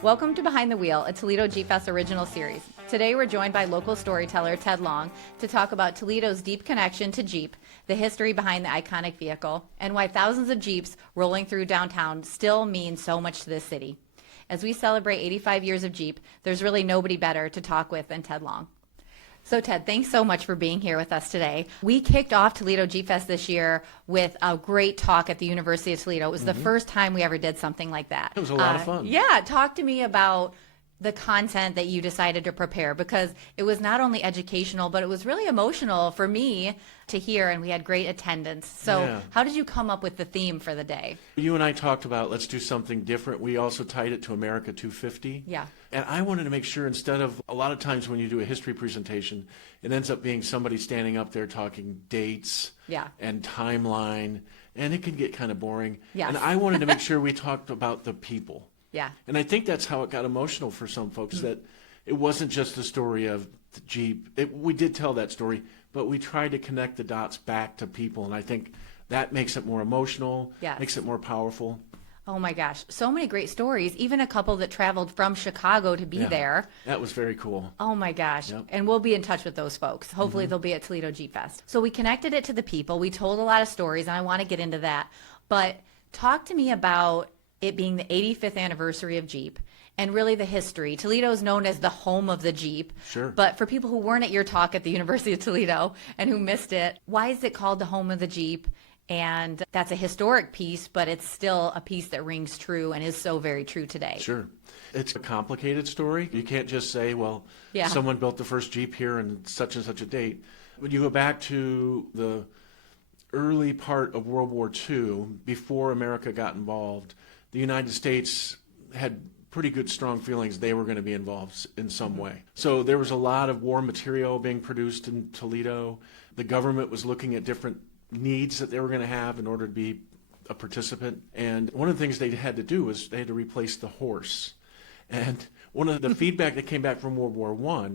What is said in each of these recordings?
Welcome to Behind the Wheel, a Toledo Jeep Fest original series. Today we're joined by local storyteller Ted Long to talk about Toledo's deep connection to Jeep, the history behind the iconic vehicle, and why thousands of Jeeps rolling through downtown still mean so much to this city. As we celebrate 85 years of Jeep, there's really nobody better to talk with than Ted Long. So Ted, thanks so much for being here with us today. We kicked off Toledo Jeep Fest this year with a great talk at the University of Toledo. It was the first time we ever did something like that. It was a lot of fun. Yeah, talk to me about the content that you decided to prepare, because it was not only educational, but it was really emotional for me to hear, and we had great attendance. So How did you come up with the theme for the day? You and I talked about let's do something different. We also tied it to America 250. Yeah. And I wanted to make sure, instead of a lot of times when you do a history presentation, it ends up being somebody standing up there talking dates and timeline, and it can get kind of boring. Yes. And I wanted to make sure we talked about the people. Yeah. And I think that's how it got emotional for some folks, that it wasn't just the story of the Jeep. We did tell that story, but we tried to connect the dots back to people, and I think that makes it more emotional, makes it more powerful. Oh my gosh, so many great stories, even a couple that traveled from Chicago to be there. That was very cool. Oh my gosh. Yep. And we'll be in touch with those folks. Hopefully they'll be at Toledo Jeep Fest. So we connected it to the people. We told a lot of stories, and I want to get into that. But talk to me about it being the 85th anniversary of Jeep and really the history. Toledo is known as the home of the Jeep. Sure. But for people who weren't at your talk at the University of Toledo and who missed it, why is it called the home of the Jeep? And that's a historic piece, but it's still a piece that rings true and is so very true today. Sure. It's a complicated story. You can't just say, well, someone built the first Jeep here and such a date. When you go back to the early part of World War II, before America got involved, the United States had pretty good, strong feelings they were going to be involved in some way. So there was a lot of war material being produced in Toledo. The government was looking at different needs that they were going to have in order to be a participant. And one of the things they had to do was they had to replace the horse. And one of the feedback that came back from World War I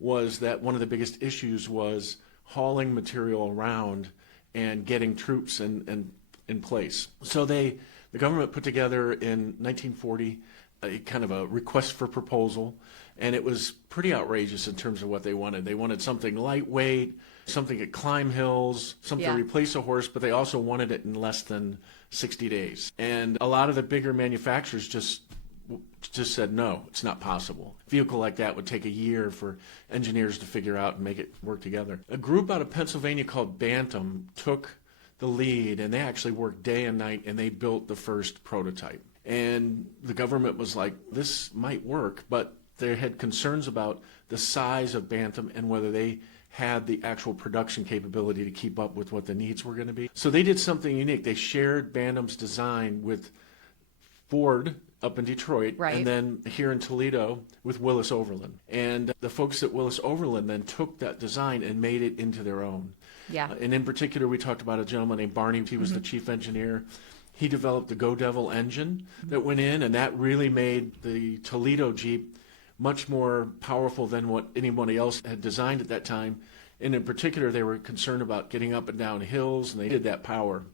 was that one of the biggest issues was hauling material around and getting troops in place. So the government put together in 1940 a kind of a request for proposal, and it was pretty outrageous in terms of what they wanted. They wanted something lightweight, something that could climb hills, something to replace a horse, but they also wanted it in less than 60 days. And a lot of the bigger manufacturers just said, no, it's not possible. A vehicle like that would take a year for engineers to figure out and make it work together. A group out of Pennsylvania called Bantam took the lead, and they actually worked day and night, and they built the first prototype. And the government was like, this might work, but they had concerns about the size of Bantam and whether they had the actual production capability to keep up with what the needs were going to be. So they did something unique. They shared Bantam's design with Ford up in Detroit, and then here in Toledo with Willis Overland. And the folks at Willis Overland then took that design and made it into their own. Yeah. And in particular, we talked about a gentleman named Barney. He was the chief engineer. He developed the Go Devil engine that went in, and that really made the Toledo Jeep much more powerful than what anybody else had designed at that time. And in particular, they were concerned about getting up and down hills, and they did that power.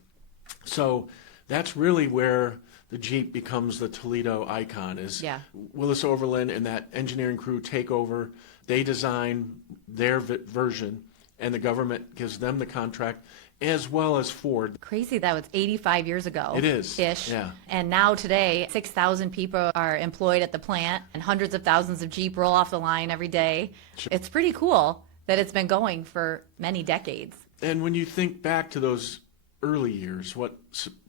So that's really where the Jeep becomes the Toledo icon, is Willis Overland and that engineering crew take over. They design their version, and the government gives them the contract, as well as Ford. Crazy, that was 85 years ago. It is. Ish. Yeah. And now today, 6,000 people are employed at the plant, and hundreds of thousands of Jeep roll off the line every day. Sure. It's pretty cool that it's been going for many decades. And when you think back to those early years, what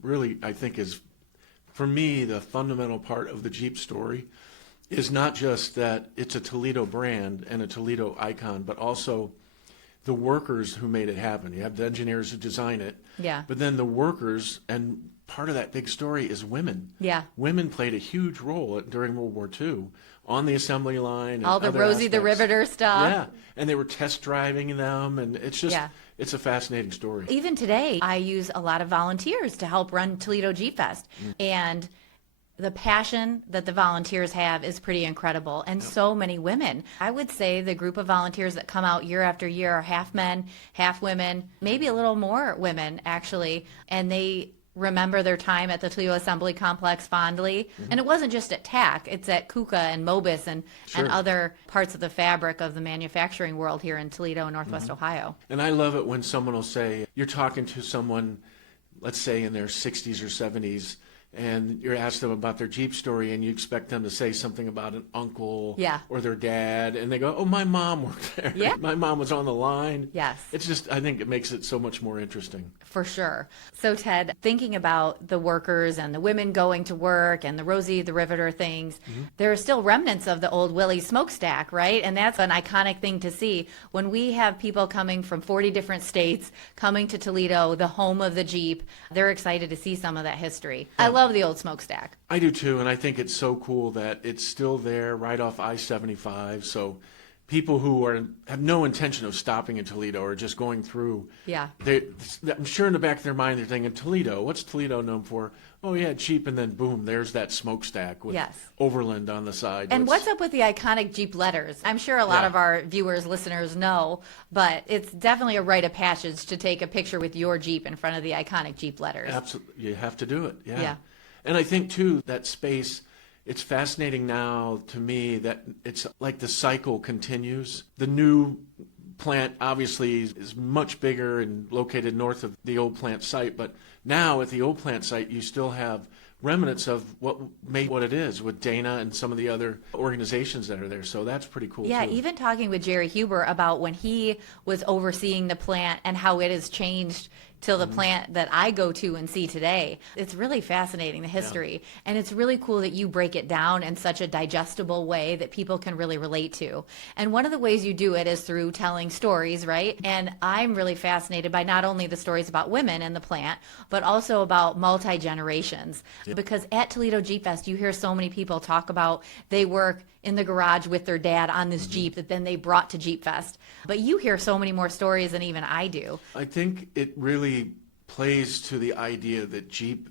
really I think is, for me, the fundamental part of the Jeep story is not just that it's a Toledo brand and a Toledo icon, but also the workers who made it happen. You have the engineers who design it, but then the workers, and part of that big story is women. Yeah. Women played a huge role during World War II on the assembly line. And all the Rosie the Riveter stuff. Yeah, and they were test driving them, and it's just, it's a fascinating story. Even today, I use a lot of volunteers to help run Toledo Jeep Fest, and the passion that the volunteers have is pretty incredible, and so many women. I would say the group of volunteers that come out year after year are half men, half women, maybe a little more women, actually, and they remember their time at the Toledo Assembly Complex fondly. And it wasn't just at TAC, it's at KUKA and Mobis and other parts of the fabric of the manufacturing world here in Toledo and Northwest Ohio. And I love it when someone will say, you're talking to someone, let's say in their 60s or 70s, and you're asking them about their Jeep story, and you expect them to say something about an uncle or their dad, and they go, oh, my mom worked there. Yeah. My mom was on the line. Yes. It's just, I think it makes it so much more interesting. For sure. So, Ted, thinking about the workers and the women going to work and the Rosie the Riveter things, there are still remnants of the old Willie smokestack, right? And that's an iconic thing to see. When we have people coming from 40 different states coming to Toledo, the home of the Jeep, they're excited to see some of that history. I love the old smokestack. I do too, and I think it's so cool that it's still there right off I-75. So people who have no intention of stopping in Toledo or just going through, I'm sure in the back of their mind they're thinking, Toledo, what's Toledo known for? Oh yeah, Jeep, and then boom, there's that smokestack with Overland on the side. And what's up with the iconic Jeep letters? I'm sure a lot of our viewers, listeners know, but it's definitely a rite of passage to take a picture with your Jeep in front of the iconic Jeep letters. Absolutely, you have to do it, yeah. And I think too, that space, it's fascinating now to me that it's like the cycle continues. The new plant obviously is much bigger and located north of the old plant site, but now at the old plant site you still have remnants of what made what it is with Dana and some of the other organizations that are there. So that's pretty cool too. Even talking with Jerry Huber about when he was overseeing the plant and how it has changed to the plant that I go to and see today. It's really fascinating, the history. And it's really cool that you break it down in such a digestible way that people can really relate to. And one of the ways you do it is through telling stories, right? And I'm really fascinated by not only the stories about women in the plant, but also about multi-generations. Because at Toledo Jeep Fest, you hear so many people talk about they work in the garage with their dad on this Jeep that then they brought to Jeep Fest. But you hear so many more stories than even I do. I think it really plays to the idea that Jeep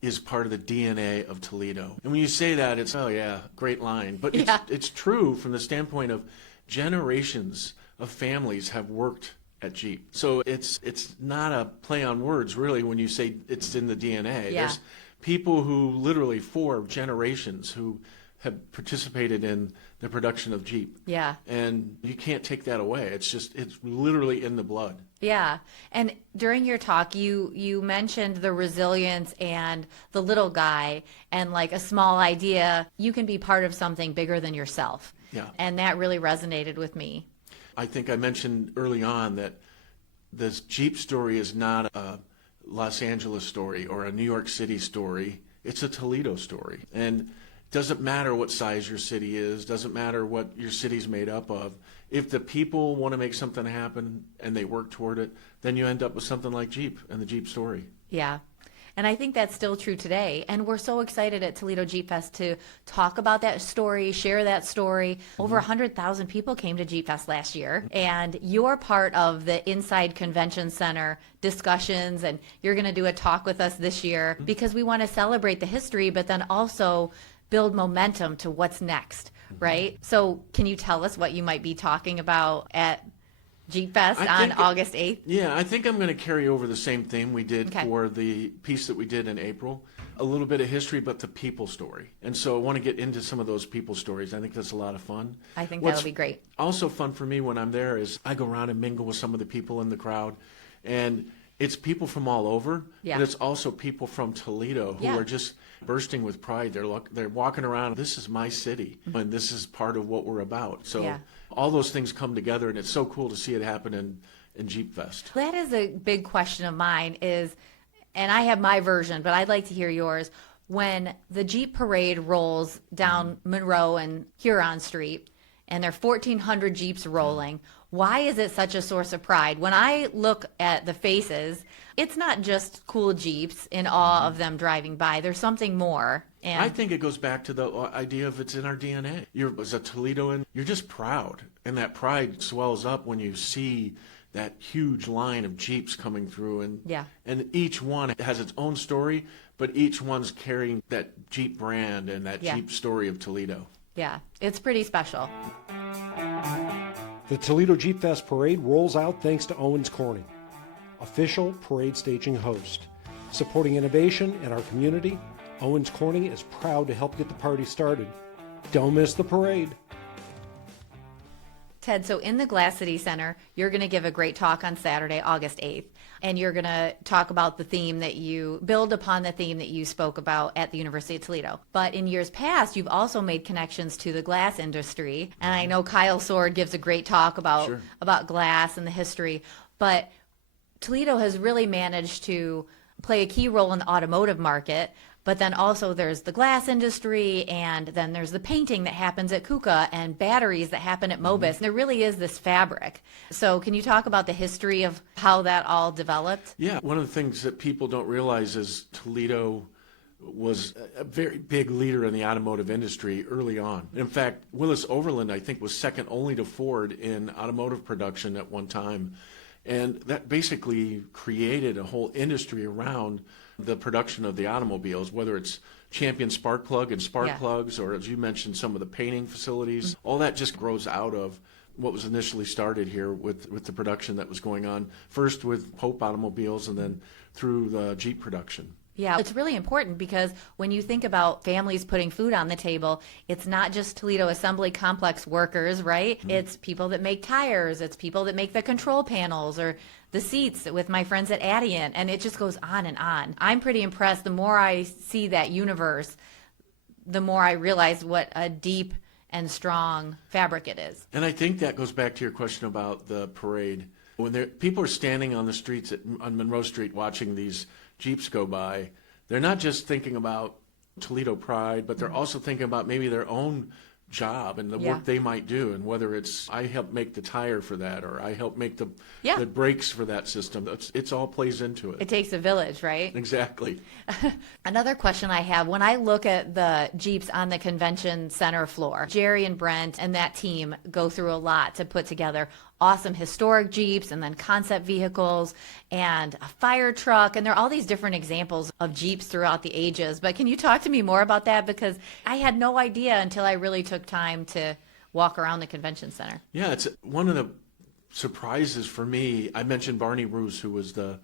is part of the DNA of Toledo. And when you say that, it's, oh yeah, great line. But it's true from the standpoint of generations of families have worked at Jeep. So it's not a play on words, really, when you say it's in the DNA. Yeah. There's people who literally, for generations, who have participated in the production of Jeep. Yeah. And you can't take that away. It's literally in the blood. Yeah. And during your talk, you mentioned the resilience and the little guy and like a small idea. You can be part of something bigger than yourself. Yeah. And that really resonated with me. I think I mentioned early on that this Jeep story is not a Los Angeles story or a New York City story. It's a Toledo story. And doesn't matter what size your city is, doesn't matter what your city's made up of. If the people want to make something happen and they work toward it, then you end up with something like Jeep and the Jeep story. Yeah. And I think that's still true today. And we're so excited at Toledo Jeep Fest to talk about that story, share that story. Over 100,000 people came to Jeep Fest last year. And you're part of the Inside Convention Center discussions. And you're going to do a talk with us this year because we want to celebrate the history, but then also build momentum to what's next, right? So can you tell us what you might be talking about at Jeep Fest on August 8th? Yeah, I think I'm going to carry over the same theme we did for the piece that we did in April. A little bit of history, but the people story. And so I want to get into some of those people stories. I think that's a lot of fun. I think that'll be great. Also fun for me when I'm there is I go around and mingle with some of the people in the crowd. And it's people from all over, but it's also people from Toledo who are just bursting with pride. They're walking around, this is my city, and this is part of what we're about. So all those things come together, and it's so cool to see it happen in Jeep Fest. That is a big question of mine is, and I have my version, but I'd like to hear yours. When the Jeep parade rolls down Monroe and Huron Street, and there are 1,400 Jeeps rolling, why is it such a source of pride? When I look at the faces, it's not just cool Jeeps in awe of them driving by. There's something more. And I think it goes back to the idea of it's in our DNA. As a Toledoan, you're just proud. And that pride swells up when you see that huge line of Jeeps coming through. And each one has its own story, but each one's carrying that Jeep brand and that Jeep story of Toledo. Yeah, it's pretty special. The Toledo Jeep Fest parade rolls out thanks to Owens Corning, official parade staging host. Supporting innovation in our community, Owens Corning is proud to help get the party started. Don't miss the parade. Ted, so in the Glass City Center, you're going to give a great talk on Saturday, August 8th, and you're going to talk about the theme that you build upon the theme that you spoke about at the University of Toledo. But in years past, you've also made connections to the glass industry, and I know Kyle Sword gives a great talk about glass and the history, but Toledo has really managed to play a key role in the automotive market. But then also there's the glass industry, and then there's the painting that happens at KUKA and batteries that happen at Mobis. And there really is this fabric. So can you talk about the history of how that all developed? Yeah, one of the things that people don't realize is Toledo was a very big leader in the automotive industry early on. In fact, Willis Overland, I think, was second only to Ford in automotive production at one time. And that basically created a whole industry around the production of the automobiles, whether it's Champion spark plug and spark plugs, or as you mentioned, some of the painting facilities. All that just grows out of what was initially started here with the production that was going on, first with Pope automobiles and then through the Jeep production. Yeah, it's really important because when you think about families putting food on the table, it's not just Toledo Assembly Complex workers, right? Mm-hmm. It's people that make tires, it's people that make the control panels or the seats with my friends at Adient, and it just goes on and on. I'm pretty impressed. The more I see that universe, the more I realize what a deep and strong fabric it is. And I think that goes back to your question about the parade. When people are standing on the streets on Monroe Street watching these Jeeps go by, they're not just thinking about Toledo pride, but they're also thinking about maybe their own job and the work they might do, and whether it's I help make the tire for that or I help make the brakes for that system. It's all plays into it. It takes a village, right? Exactly. Another question I have, when I look at the Jeeps on the convention center floor, Jerry and Brent and that team go through a lot to put together awesome historic Jeeps and then concept vehicles and a fire truck. And there are all these different examples of Jeeps throughout the ages. But can you talk to me more about that? Because I had no idea until I really took time to walk around the convention center. Yeah, it's one of the surprises for me. I mentioned Barney Roos, who was the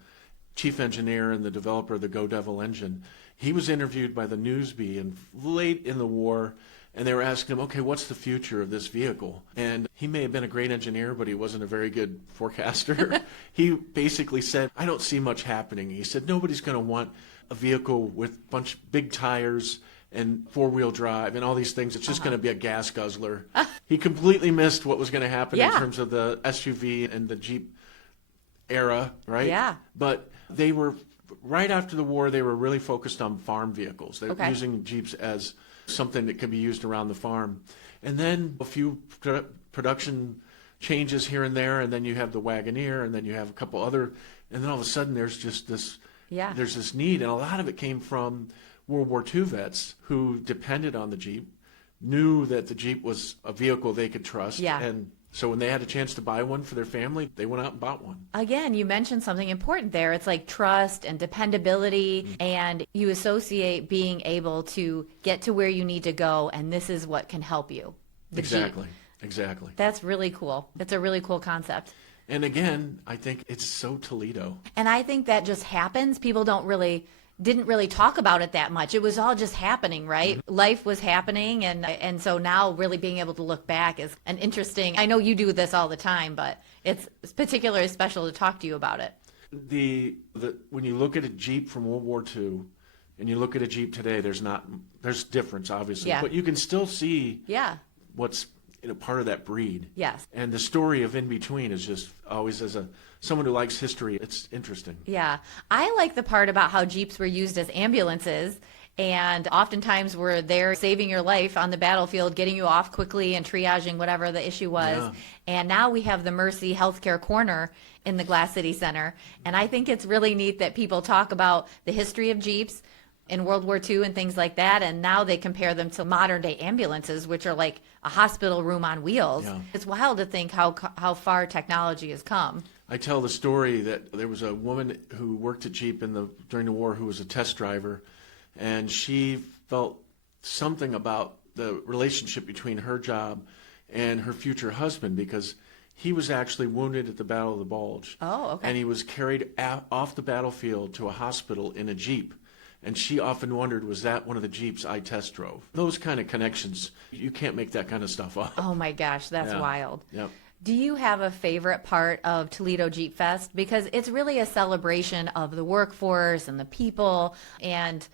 chief engineer and the developer of the Go Devil engine. He was interviewed by the Newsbee and late in the war, and they were asking him, okay, what's the future of this vehicle? And he may have been a great engineer, but he wasn't a very good forecaster. He basically said, I don't see much happening. He said, nobody's going to want a vehicle with big tires and four-wheel drive and all these things. It's just going to be a gas guzzler. He completely missed what was going to happen in terms of the SUV and the Jeep era, right? Yeah. But they were, right after the war, they were really focused on farm vehicles. They were using Jeeps as something that could be used around the farm. And then a few production changes here and there, and then you have the Wagoneer, and then you have a couple other, and then all of a sudden there's just this, there's this need, and a lot of it came from World War II vets who depended on the Jeep, knew that the Jeep was a vehicle they could trust, and so when they had a chance to buy one for their family, they went out and bought one. Again, you mentioned something important there. It's like trust and dependability, and you associate being able to get to where you need to go, and this is what can help you. Exactly. Jeep. Exactly. That's really cool. It's a really cool concept. And again, I think it's so Toledo. And I think that just happens. People didn't really talk about it that much. It was all just happening, right? Mm-hmm. Life was happening, and so now really being able to look back is an interesting. I know you do this all the time, but it's particularly special to talk to you about it. When you look at a Jeep from World War II and you look at a Jeep today, there's difference obviously, but you can still see what's part of that breed. Yes. And the story of in between is just always, as someone who likes history, it's interesting. Yeah. I like the part about how Jeeps were used as ambulances, and oftentimes were there saving your life on the battlefield, getting you off quickly and triaging whatever the issue was. Yeah. And now we have the Mercy Healthcare Corner in the Glass City Center. And I think it's really neat that people talk about the history of Jeeps in World War II and things like that, and now they compare them to modern-day ambulances, which are like a hospital room on wheels. Yeah. It's wild to think how far technology has come. I tell the story that there was a woman who worked at Jeep during the war who was a test driver, and she felt something about the relationship between her job and her future husband, because He was actually wounded at the Battle of the Bulge. Oh, okay. And he was carried off the battlefield to a hospital in a Jeep. And she often wondered, was that one of the Jeeps I test drove? Those kind of connections, you can't make that kind of stuff up. Oh my gosh, that's wild. Yep. Do you have a favorite part of Toledo Jeep Fest? Because it's really a celebration of the workforce and the people, and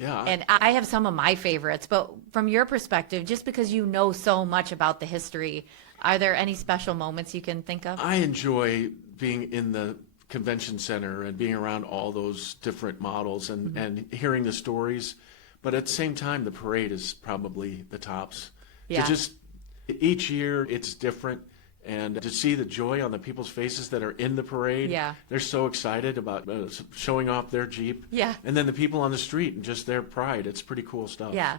I have some of my favorites. But from your perspective, just because you know so much about the history, are there any special moments you can think of? I enjoy being in the convention center and being around all those different models and hearing the stories. But at the same time, the parade is probably the tops. Yeah. Each year it's different, and to see the joy on the people's faces that are in the parade, they're so excited about showing off their Jeep. Yeah. And then the people on the street and just their pride, it's pretty cool stuff. Yeah.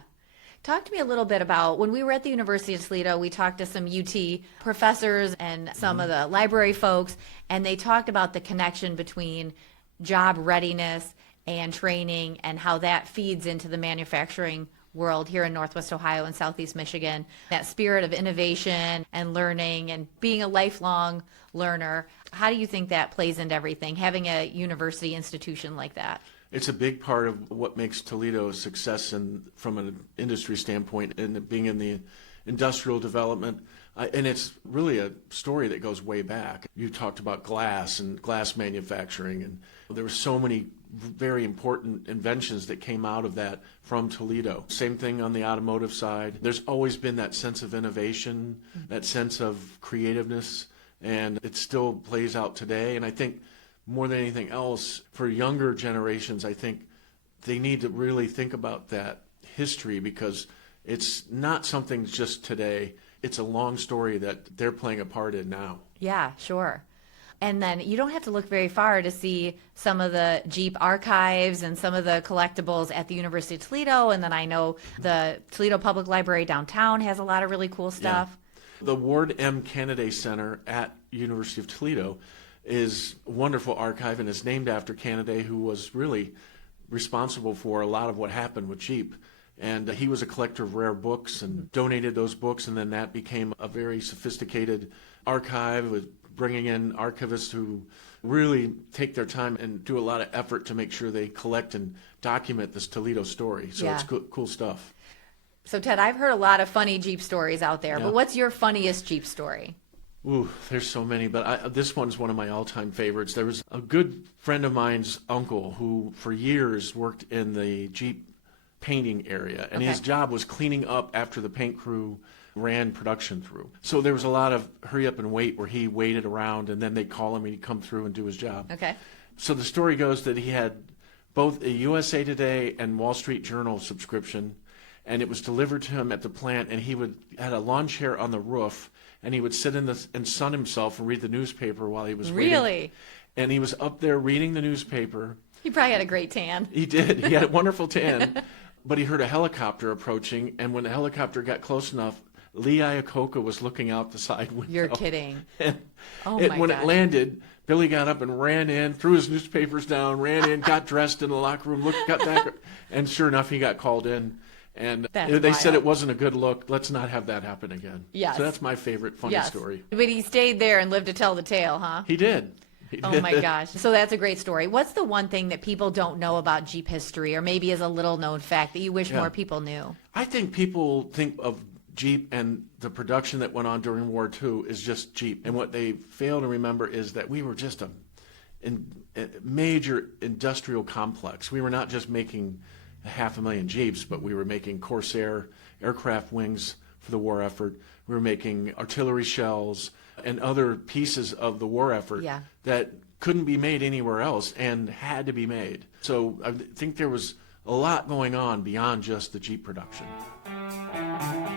Talk to me a little bit about when we were at the University of Toledo, we talked to some UT professors and some of the library folks, and they talked about the connection between job readiness and training and how that feeds into the manufacturing world here in Northwest Ohio and Southeast Michigan. That spirit of innovation and learning and being a lifelong learner. How do you think that plays into everything, having a university institution like that? It's a big part of what makes Toledo a success from an industry standpoint, and being in the industrial development. And it's really a story that goes way back. You talked about glass and glass manufacturing, and there were so many very important inventions that came out of that from Toledo. Same thing on the automotive side. There's always been that sense of innovation, that sense of creativeness, and it still plays out today. And I think more than anything else, for younger generations, I think they need to really think about that history, because it's not something just today. It's a long story that they're playing a part in now. Yeah, sure. And then you don't have to look very far to see some of the Jeep archives and some of the collectibles at the University of Toledo. And then I know the Toledo Public Library downtown has a lot of really cool stuff. Yeah. The Ward M. Kennedy Center at University of Toledo is a wonderful archive, and is named after Kennedy, who was really responsible for a lot of what happened with Jeep. And he was a collector of rare books and donated those books, and then that became a very sophisticated archive with bringing in archivists who really take their time and do a lot of effort to make sure they collect and document this Toledo story. So it's cool stuff. So Ted, I've heard a lot of funny Jeep stories out there, but what's your funniest Jeep story? Ooh, there's so many, but this one's one of my all-time favorites. There was a good friend of mine's uncle who for years worked in the Jeep painting area, and his job was cleaning up after the paint crew ran production through. So there was a lot of hurry up and wait where he waited around, and then they'd call him and he'd come through and do his job. Okay. So the story goes that he had both a USA Today and Wall Street Journal subscription, and it was delivered to him at the plant, and he had a lawn chair on the roof, and he would sit and sun himself and read the newspaper while he was waiting. Really? And he was up there reading the newspaper. He probably had a great tan. He did. He had a wonderful tan. But he heard a helicopter approaching, and when the helicopter got close enough, Lee Iacocca was looking out the side window. You're kidding. When it landed, Billy got up and ran in, threw his newspapers down, ran in, got dressed in the locker room, got back, and sure enough, he got called in. And they said it wasn't a good look. Let's not have that happen again. Yes. So that's my favorite funny story. But he stayed there and lived to tell the tale, huh? He did. Oh my gosh. So that's a great story. What's the one thing that people don't know about Jeep history, or maybe is a little known fact that you wish more people knew? I think people think of Jeep and the production that went on during World War II is just Jeep. And what they fail to remember is that we were just a major industrial complex. We were not just making 500,000 Jeeps, but we were making Corsair aircraft wings for the war effort. We were making artillery shells and other pieces of the war effort that couldn't be made anywhere else and had to be made. So I think there was a lot going on beyond just the Jeep production.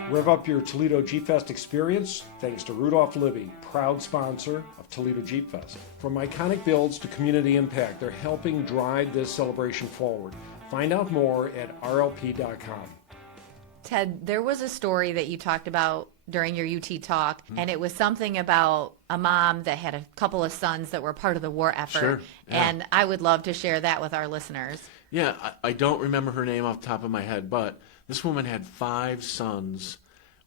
Rev up your Toledo Jeep Fest experience thanks to Rudolph Libby, proud sponsor of Toledo Jeep Fest. From iconic builds to community impact, they're helping drive this celebration forward. Find out more at rlp.com. Ted, there was a story that you talked about during your UT talk, and it was something about a mom that had a couple of sons that were part of the war effort. Sure, yeah. And I would love to share that with our listeners. Yeah, I don't remember her name off the top of my head, but this woman had 5 sons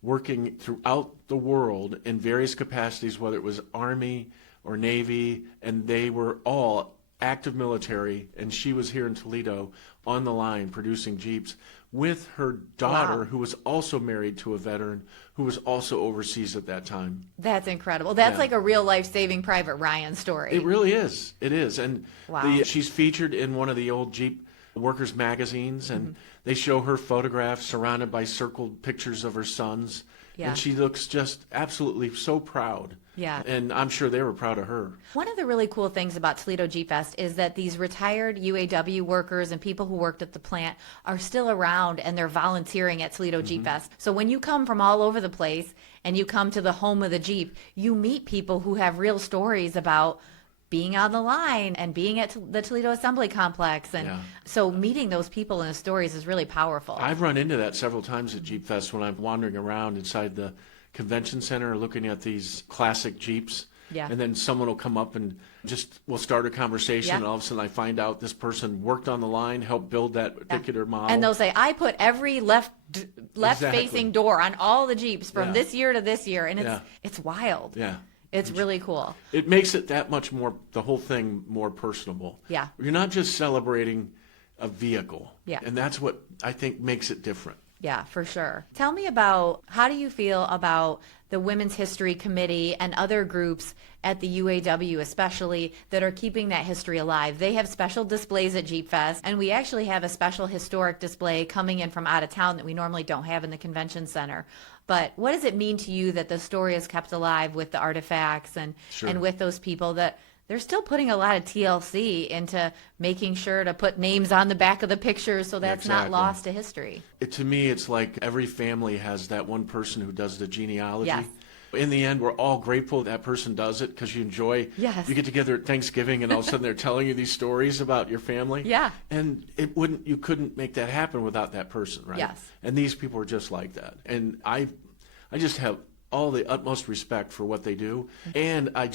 working throughout the world in various capacities, whether it was Army or Navy, and they were all active military, and she was here in Toledo on the line producing Jeeps with her daughter, who was also married to a veteran who was also overseas at that time. That's incredible. That's like a real life Saving Private Ryan story. It really is. It is. And she's featured in one of the old Jeep workers magazines, and they show her photographed surrounded by circled pictures of her sons. Yeah. And she looks just absolutely so proud. Yeah. And I'm sure they were proud of her. One of the really cool things about Toledo Jeep Fest is that these retired UAW workers and people who worked at the plant are still around, and they're volunteering at Toledo Jeep Fest. So when you come from all over the place and you come to the home of the Jeep, you meet people who have real stories about being on the line and being at the Toledo Assembly Complex. And so meeting those people and the stories is really powerful. I've run into that several times at Jeep Fest when I'm wandering around inside the convention center looking at these classic Jeeps. Yeah. And then someone will come up and just will start a conversation, and all of a sudden I find out this person worked on the line, helped build that particular model. And they'll say, I put every left-facing door on all the Jeeps from this year to this year, and it's wild. Yeah. It's really cool. It makes it that much more, the whole thing more personable. Yeah. You're not just celebrating a vehicle. Yeah. And that's what I think makes it different. Yeah, for sure. Tell me about, how do you feel about the Women's History Committee and other groups at the UAW especially that are keeping that history alive? They have special displays at Jeep Fest, and we actually have a special historic display coming in from out of town that we normally don't have in the convention center. But what does it mean to you that the story is kept alive with the artifacts and with those people, that they're still putting a lot of TLC into making sure to put names on the back of the pictures so that's not lost to history? To me, it's like every family has that one person who does the genealogy. Yes. In the end, we're all grateful that person does it because you enjoy. Yes. You get together at Thanksgiving, and all of a sudden they're telling you these stories about your family. Yeah. And you couldn't make that happen without that person, right? Yes. And these people are just like that. And I just have all the utmost respect for what they do, and I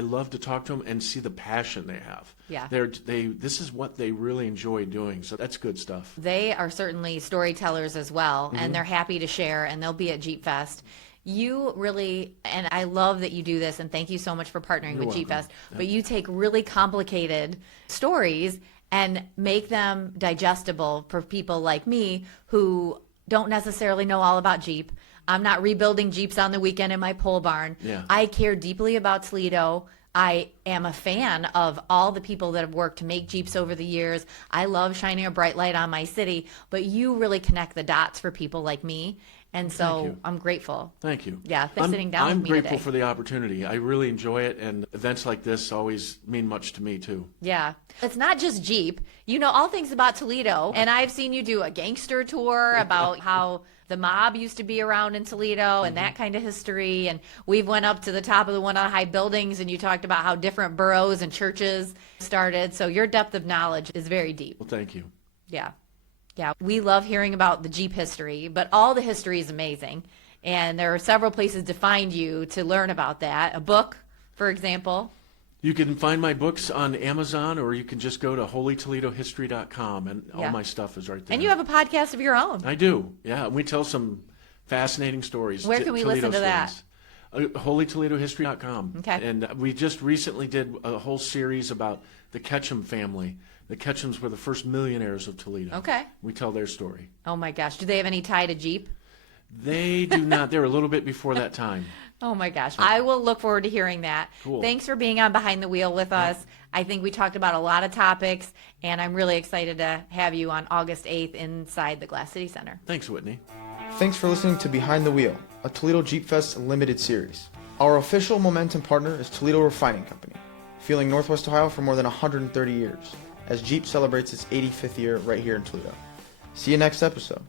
love to talk to them and see the passion they have. Yeah. This is what they really enjoy doing, so that's good stuff. They are certainly storytellers as well, and they're happy to share, and they'll be at Jeep Fest. You really, and I love that you do this, and thank you so much for partnering with Jeep Fest, but you take really complicated stories and make them digestible for people like me who don't necessarily know all about Jeep. I'm not rebuilding Jeeps on the weekend in my pole barn. Yeah. I care deeply about Toledo. I am a fan of all the people that have worked to make Jeeps over the years. I love shining a bright light on my city, but you really connect the dots for people like me. And so I'm grateful. Thank you. Yeah, thanks for sitting down with me I'm grateful today. for the opportunity. I really enjoy it, and events like this always mean much to me, too. Yeah. It's not just Jeep. You know all things about Toledo, and I've seen you do a gangster tour about how the mob used to be around in Toledo and that kind of history, and we've went up to the top of the one on high buildings, and you talked about how different boroughs and churches started. So your depth of knowledge is very deep. Well, thank you. Yeah. Yeah, we love hearing about the Jeep history, but all the history is amazing. And there are several places to find you to learn about that. A book, for example. You can find my books on Amazon, or you can just go to holytoledohistory.com, and all my stuff is right there. And you have a podcast of your own. I do, yeah. We tell some fascinating stories. Where can we listen to that? holytoledohistory.com. Okay. And we just recently did a whole series about the Ketchum family. The Ketchums were the first millionaires of Toledo. Okay. We tell their story. Oh my gosh. Do they have any tie to Jeep? They do not. They're a little bit before that time. Oh my gosh. I will look forward to hearing that. Cool. Thanks for being on Behind the Wheel with us. I think we talked about a lot of topics, and I'm really excited to have you on August 8th inside the Glass City Center. Thanks, Whitney. Thanks for listening to Behind the Wheel, a Toledo Jeep Fest limited series. Our official Momentum partner is Toledo Refining Company, fueling Northwest Ohio for more than 130 years, as Jeep celebrates its 85th year right here in Toledo. See you next episode.